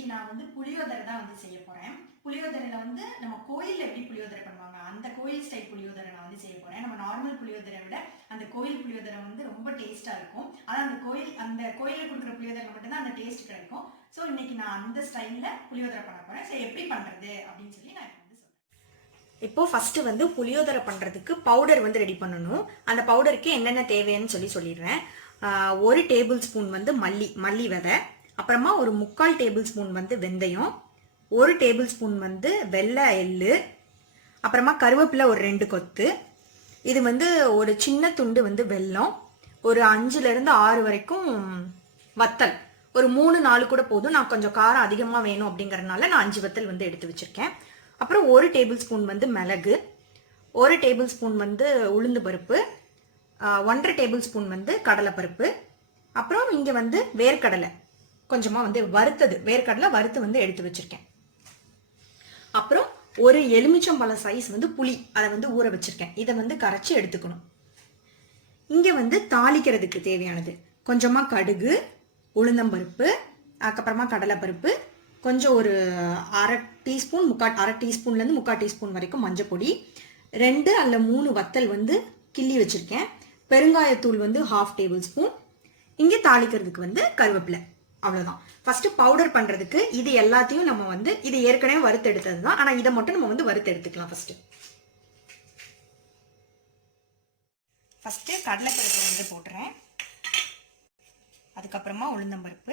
இன்னைக்கு நான் வந்து புளியோதரை தான் வந்து செய்ய போறேன். புளியோதரையில வந்து நம்ம கோயில்ல எப்படி புளியோதரை பண்ணுவாங்க அந்த கோயில் ஸ்டைல் புளியோதரை நான் வந்து செய்ய போறேன். நம்ம நார்மல் புளியோதரை விட அந்த கோயில் புளியோதரை வந்து ரொம்ப டேஸ்டா இருக்கும். ஆனா அந்த கோயில்ல கொடுக்குற புளியோதரை மட்டும் தான் அந்த டேஸ்ட் கிடைக்கும். ஸோ இன்னைக்கு நான் அந்த ஸ்டைல்ல புளியோதரை பண்ண போறேன். சரி எப்படி பண்றது அப்படின்னு சொல்லி நான் வந்து சொல்றேன். இப்போ ஃபர்ஸ்ட் வந்து புளியோதரை பண்றதுக்கு பவுடர் வந்து ரெடி பண்ணணும். அந்த பவுடருக்கு என்னென்ன தேவைன்னு சொல்லிடுறேன். 1 டேபிள் ஸ்பூன் வந்து மல்லி விதை, அப்புறமா ஒரு 3/4 டேபிள் ஸ்பூன் வந்து வெந்தயம், 1 டேபிள் ஸ்பூன் வந்து வெள்ளை எள்ளு, அப்புறமா கருவேப்பிலை ஒரு 2 கொத்து, இது வந்து ஒரு சின்ன துண்டு வந்து வெல்லம், ஒரு 5லேருந்து 6 வரைக்கும் வத்தல், ஒரு 3-4 கூட போதும். நான் கொஞ்சம் காரம் அதிகமாக வேணும் அப்படிங்கறதுனால நான் 5 வத்தல் வந்து எடுத்து வச்சிருக்கேன். அப்புறம் 1 டேபிள் ஸ்பூன் வந்து மிளகு, 1 டேபிள் ஸ்பூன் வந்து உளுந்து பருப்பு, 1/2 டேபிள் ஸ்பூன் வந்து கடலைப்பருப்பு, அப்புறம் இங்கே வந்து வேர்க்கடலை கொஞ்சமாக வந்து வேர்க்கடலை வறுத்து வந்து எடுத்து வச்சிருக்கேன். அப்புறம் ஒரு எலுமிச்சம்பழம் சைஸ் வந்து புளி, அதை வந்து ஊற வச்சிருக்கேன். இதை வந்து கரைச்சி எடுத்துக்கணும். இங்கே வந்து தாளிக்கிறதுக்கு தேவையானது கொஞ்சமாக கடுகு, உளுந்தம்பருப்பு, அதுக்கப்புறமா கடலைப்பருப்பு, கொஞ்சம் ஒரு அரை டீஸ்பூன்லேருந்து 3/4 டீஸ்பூன் வரைக்கும் மஞ்சள் பொடி, 2 அல்ல 3 வத்தல் வந்து கிள்ளி வச்சிருக்கேன். பெருங்காயத்தூள் வந்து 1/2 டேபிள் ஸ்பூன். இங்கே தாளிக்கிறதுக்கு வந்து கருவேப்பிலை. அவ்வளோதான். ஃபர்ஸ்ட் பவுடர் பண்றதுக்கு இது எல்லாத்தையும் நம்ம வந்து இது ஏற்கனவே வறுத்து எடுத்தது தான். ஆனால் இதை மட்டும் நம்ம வந்து வறுத்து எடுத்துக்கலாம். ஃபர்ஸ்ட் கடலைப்பருப்பு வந்து போட்டுறேன். அதுக்கப்புறமா உளுந்தம்பருப்பு,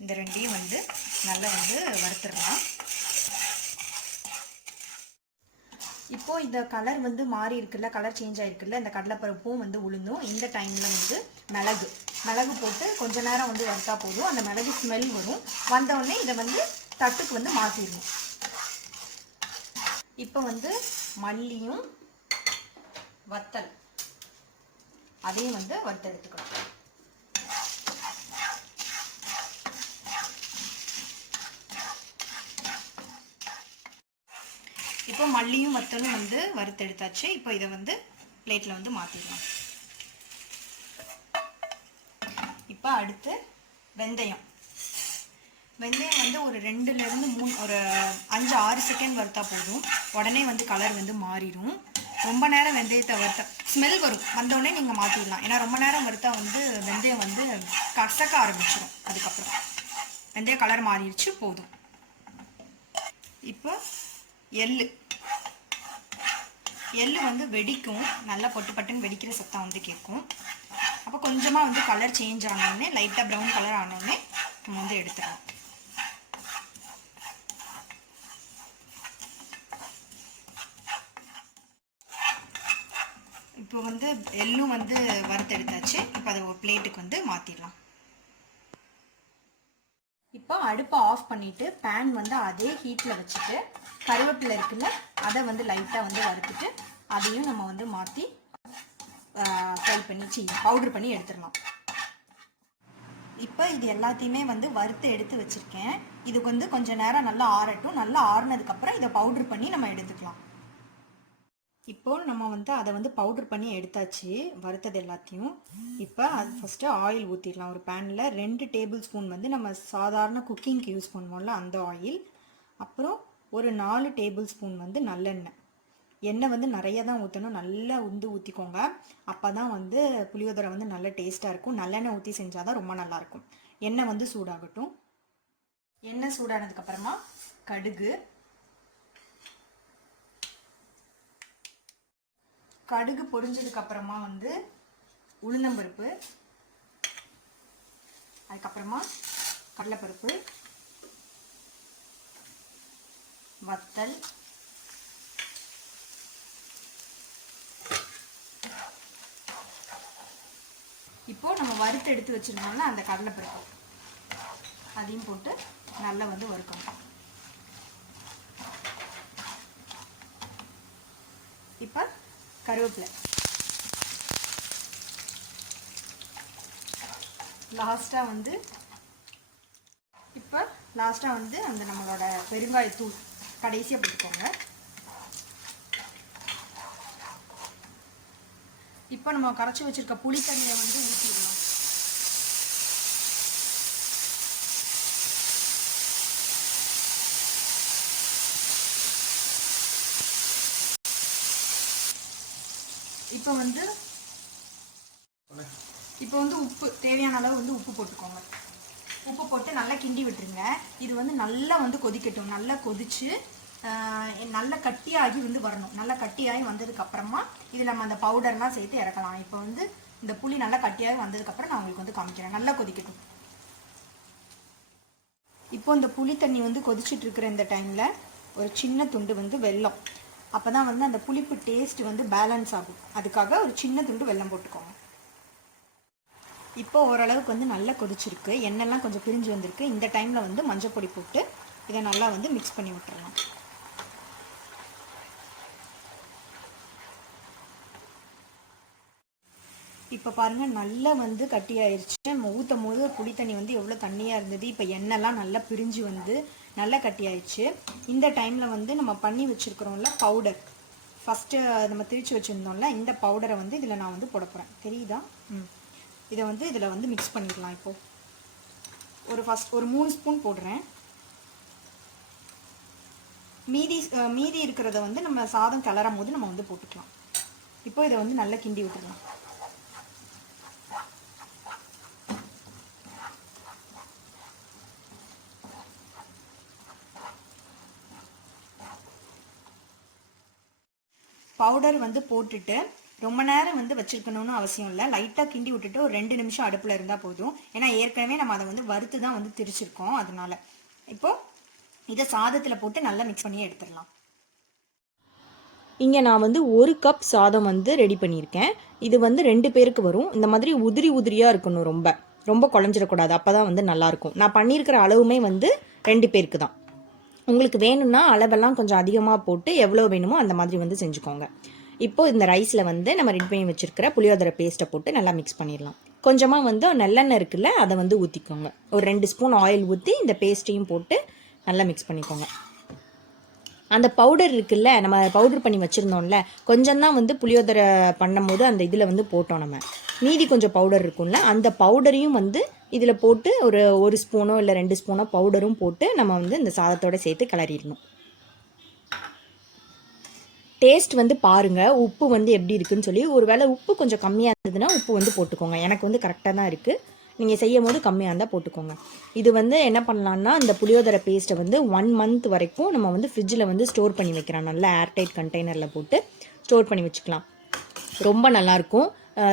இந்த ரெண்டையும் வந்து நல்லா வந்து வறுத்துடலாம். இப்போ இந்த கலர் வந்து மாறி இருக்குல்ல, கலர் சேஞ்ச் ஆயிருக்குல்ல, இந்த கடலைப்பருப்பும் வந்து உளுந்தும். இந்த டைம்ல வந்து மிளகு போட்டு கொஞ்ச நேரம் வந்து வறுத்தா போதும். அந்த மிளகு ஸ்மெல் வரும். வந்தவுடனே இதை வந்து தட்டுக்கு வந்து மாற்றிடணும். இப்போ வந்து மல்லியும் வத்தல் அதையும் வந்து வறுத்து எடுத்துக்கணும். இப்போ மல்லியும் வத்தலும் வந்து வறுத்து எடுத்தாச்சு. இப்போ இதை வந்து பிளேட்ல வந்து மாற்றிடலாம். இப்போ அடுத்து வெந்தயம் வந்து ஒரு 2லேருந்து 3 ஒரு 5-6 செகண்ட் வறுத்தா போதும். உடனே வந்து கலர் வந்து மாறிடும். ரொம்ப நேரம் வெந்தயத்தை வறுத்தா ஸ்மெல் வரும். வந்தோடனே நீங்கள் மாற்றிடலாம். ஏன்னா ரொம்ப நேரம் வறுத்தா வந்து வெந்தயம் வந்து கசக்க ஆரம்பிச்சிடும். அதுக்கப்புறம் வெந்தயம் கலர் மாறிடுச்சு, போதும். இப்போ எள்ளு வந்து வெடிக்கும். நல்லா பட்டுன்னு வெடிக்கிற சத்தம் வந்து கேட்கும். அப்போ கொஞ்சமாக வந்து கலர் சேஞ்ச் ஆனோடனே, லைட்டாக ப்ரௌன் கலர் ஆனோடனே நம்ம வந்து எடுத்துடலாம். இப்போ வந்து எள்ளும் வந்து வறுத்து எடுத்தாச்சு. இப்போ அதை ஒரு பிளேட்டுக்கு வந்து மாற்றிடலாம். இப்போ அடுப்பை ஆஃப் பண்ணிட்டு பேன் வந்து அதே ஹீட்டில் வச்சுட்டு கருவேப்பிலை இருக்குல்ல, அதை வந்து லைட்டாக வந்து வறுத்துட்டு அதையும் நம்ம வந்து மாற்றி பவுடர் பண்ணி எடுத்துடலாம். இப்போ இது எல்லாத்தையுமே வந்து வறுத்து எடுத்து வச்சுருக்கேன். இதுக்கு வந்து கொஞ்சம் நேரம் நல்லா ஆறட்டும். நல்லா ஆறுனதுக்கப்புறம் இதை பவுடர் பண்ணி நம்ம எடுத்துக்கலாம். இப்போ நம்ம வந்து அதை வந்து பவுடர் பண்ணி எடுத்தாச்சு, வறுத்தது எல்லாத்தையும். இப்போ அது ஃபஸ்ட்டு ஆயில் ஊற்றிடலாம். ஒரு பேனில் 2 டேபிள் ஸ்பூன் வந்து நம்ம சாதாரண குக்கிங்க்கு யூஸ் பண்ணுவோம்ல அந்த ஆயில், அப்புறம் ஒரு 4 டேபிள் ஸ்பூன் வந்து நல்லெண்ணெய். எண்ணெய் வந்து நிறைய தான் ஊற்றணும். நல்லா ஊற்றிக்கோங்க. அப்போ தான் வந்து புளியோதரை வந்து நல்ல டேஸ்ட்டாக இருக்கும். நல்லெண்ணெய் ஊற்றி செஞ்சால் தான் ரொம்ப நல்லாயிருக்கும். எண்ணெய் வந்து சூடாகட்டும். எண்ணெய் சூடானதுக்கப்புறமா கடுகு பொரிஞ்சதுக்கப்புறமா வந்து உளுந்தம்பருப்பு, அதுக்கப்புறமா கடலைப்பருப்பு, வத்தல், இப்போ நம்ம வறுத்து எடுத்து வச்சிருந்தோம்ல அந்த கடலைப்பருப்பு, அதையும் போட்டு நல்லா வந்து வறுக்கணும். இப்போ கருவேப்பிலை, லாஸ்ட்டாக வந்து அந்த நம்மளோட பெருங்காயத்தூள் கடைசியாக போட்டுக்கோங்க. இப்போ நம்ம கரைச்சி வச்சிருக்க புளி தண்ணியை வந்து ஊற்றிடலாம். இப்போ வந்து உப்பு தேவையான அளவு வந்து உப்பு போட்டுக்கோங்க. உப்பு போட்டு நல்லா கிண்டி விட்டுருங்க. இது வந்து நல்லா வந்து கொதிக்கட்டும். நல்லா கொதிச்சு நல்லா கட்டியாகி வந்து வரணும். நல்லா கட்டியாகி வந்ததுக்கப்புறமா இதில் நம்ம அந்த பவுடர்லாம் சேர்த்து இறக்கலாம். இப்போ வந்து இந்த புளி நல்லா கட்டியாகி வந்ததுக்கப்புறம் நான் உங்களுக்கு வந்து காமிக்கிறேன். நல்லா கொதிக்கட்டும். இப்போ இந்த புளி தண்ணி வந்து கொதிச்சுட்டு இருக்கிற இந்த டைமில் ஒரு சின்ன துண்டு வந்து வெல்லம், அப்போ தான் வந்து அந்த புளிப்பு டேஸ்ட் வந்து பேலன்ஸ் ஆகும். அதுக்காக ஒரு சின்ன துண்டு வெல்லம் போட்டுக்கோங்க. இப்போ ஓரளவுக்கு வந்து நல்லா கொதிச்சிருக்கு. எண்ணெய்லாம் கொஞ்சம் பிரிஞ்சு வந்திருக்கு. இந்த டைமில் வந்து மஞ்சள் பொடி போட்டு இதை நல்லா வந்து மிக்ஸ் பண்ணி விட்டுறலாம். இப்போ பாருங்கள் நல்லா வந்து கட்டி ஆயிடுச்சு. நம்ம ஊற்றும் போது புளி தண்ணி வந்து எவ்வளோ தண்ணியாக இருந்தது. இப்போ எண்ணெய்லாம் நல்லா பிரிஞ்சு வந்து நல்லா கட்டி ஆயிடுச்சு. இந்த டைமில் வந்து நம்ம பண்ணி வச்சுருக்கிறோம்ல பவுடர், ஃபஸ்ட்டு நம்ம திரிச்சு வச்சுருந்தோம்ல, இந்த பவுடரை வந்து இதில் நான் வந்து போட போகிறேன். தெரியுதா? இதை வந்து இதில் வந்து மிக்ஸ் பண்ணிடலாம். இப்போது ஒரு 3 ஸ்பூன் போடுறேன். மீதி இருக்கிறத வந்து நம்ம சாதம் கிளறும் போது நம்ம வந்து போட்டுக்கலாம். இப்போ இதை வந்து நல்லா கிண்டி விட்டுடலாம். பவுடர் வந்து போட்டுட்டு ரொம்ப நேரம் வந்து வச்சிருக்கணும்னு அவசியம் இல்லை. லைட்டாக கிண்டி விட்டுட்டு ஒரு 2 நிமிஷம் அடுப்பில் இருந்தால் போதும். ஏன்னா ஏற்கனவே நம்ம அதை வந்து வறுத்து தான் வந்து திரிச்சிருக்கோம். அதனால இப்போது இதை சாதத்தில் போட்டு நல்லா மிக்ஸ் பண்ணி எடுத்துடலாம். இங்கே நான் வந்து 1 கப் சாதம் வந்து ரெடி பண்ணியிருக்கேன். இது வந்து 2 பேருக்கு வரும். இந்த மாதிரி உதிரியாக இருக்கணும். ரொம்ப குழஞ்சிடக்கூடாது. அப்போ தான் வந்து நல்லாயிருக்கும். நான் பண்ணியிருக்கிற அளவுமே வந்து 2 பேருக்கு தான். உங்களுக்கு வேணும்னா அளவெல்லாம் கொஞ்சம் அதிகமாக போட்டு எவ்வளோ வேணுமோ அந்த மாதிரி வந்து செஞ்சுக்கோங்க. இப்போது இந்த ரைஸில் வந்து நம்ம ரெடி பண்ணி வச்சுருக்கிற புளியோதரை பேஸ்ட்டை போட்டு நல்லா மிக்ஸ் பண்ணிடலாம். கொஞ்சமாக வந்து நல்லெண்ணெய் இருக்குல்ல, அதை வந்து ஊற்றிக்கோங்க. ஒரு 2 ஸ்பூன் ஆயில் ஊற்றி இந்த பேஸ்ட்டையும் போட்டு நல்லா மிக்ஸ் பண்ணிக்கோங்க. அந்த பவுடர் இருக்குல்ல, நம்ம பவுடர் பண்ணி வச்சுருந்தோம்ல, கொஞ்சம் தான் வந்து புளியோதரை பண்ணும் போது அந்த இதில் வந்து போட்டோம். நம்ம மீதி கொஞ்சம் பவுடர் இருக்கும்ல, அந்த பவுடரையும் வந்து இதில் போட்டு ஒரு ஸ்பூனோ இல்லை 2 ஸ்பூனோ பவுடரும் போட்டு நம்ம வந்து இந்த சாதத்தோடு சேர்த்து கிளறிடணும். டேஸ்ட் வந்து பாருங்கள், உப்பு வந்து எப்படி இருக்குன்னு சொல்லி. ஒரு வேளை உப்பு கொஞ்சம் கம்மியாக இருந்ததுன்னா உப்பு வந்து போட்டுக்கோங்க. எனக்கு வந்து கரெக்டாக தான் இருக்குது. நீங்கள் செய்யும் போது கம்மியாக இருந்தால் போட்டுக்கோங்க. இது வந்து என்ன பண்ணலான்னா, இந்த புளியோதரை பேஸ்ட்டை வந்து 1 மந்த் வரைக்கும் நம்ம வந்து ஃப்ரிட்ஜில் வந்து ஸ்டோர் பண்ணி வைக்கிறோம். நல்லா ஏர்டைட் கண்டெய்னரில் போட்டு ஸ்டோர் பண்ணி வச்சுக்கலாம். ரொம்ப நல்லாயிருக்கும்.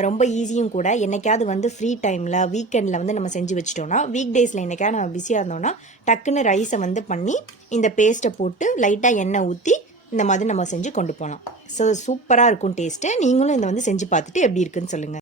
ரொம்ப ஈஸியும் கூட. என்றைக்காவது வந்து ஃப்ரீ டைமில் வீக்கெண்டில் வந்து நம்ம செஞ்சு வச்சிட்டோன்னா, வீக் டேஸில் என்றைக்காவது நம்ம பிஸியாக இருந்தோன்னா டக்குன்னு ரைஸை வந்து பண்ணி இந்த பேஸ்ட்டை போட்டு லைட்டாக எண்ணெய் ஊற்றி இந்த மாதிரி நம்ம செஞ்சு கொண்டு போகலாம். ஸோ சூப்பராக இருக்கும் டேஸ்ட்டு. நீங்களும் இதை வந்து செஞ்சு பார்த்துட்டு எப்படி இருக்குன்னு சொல்லுங்கள்.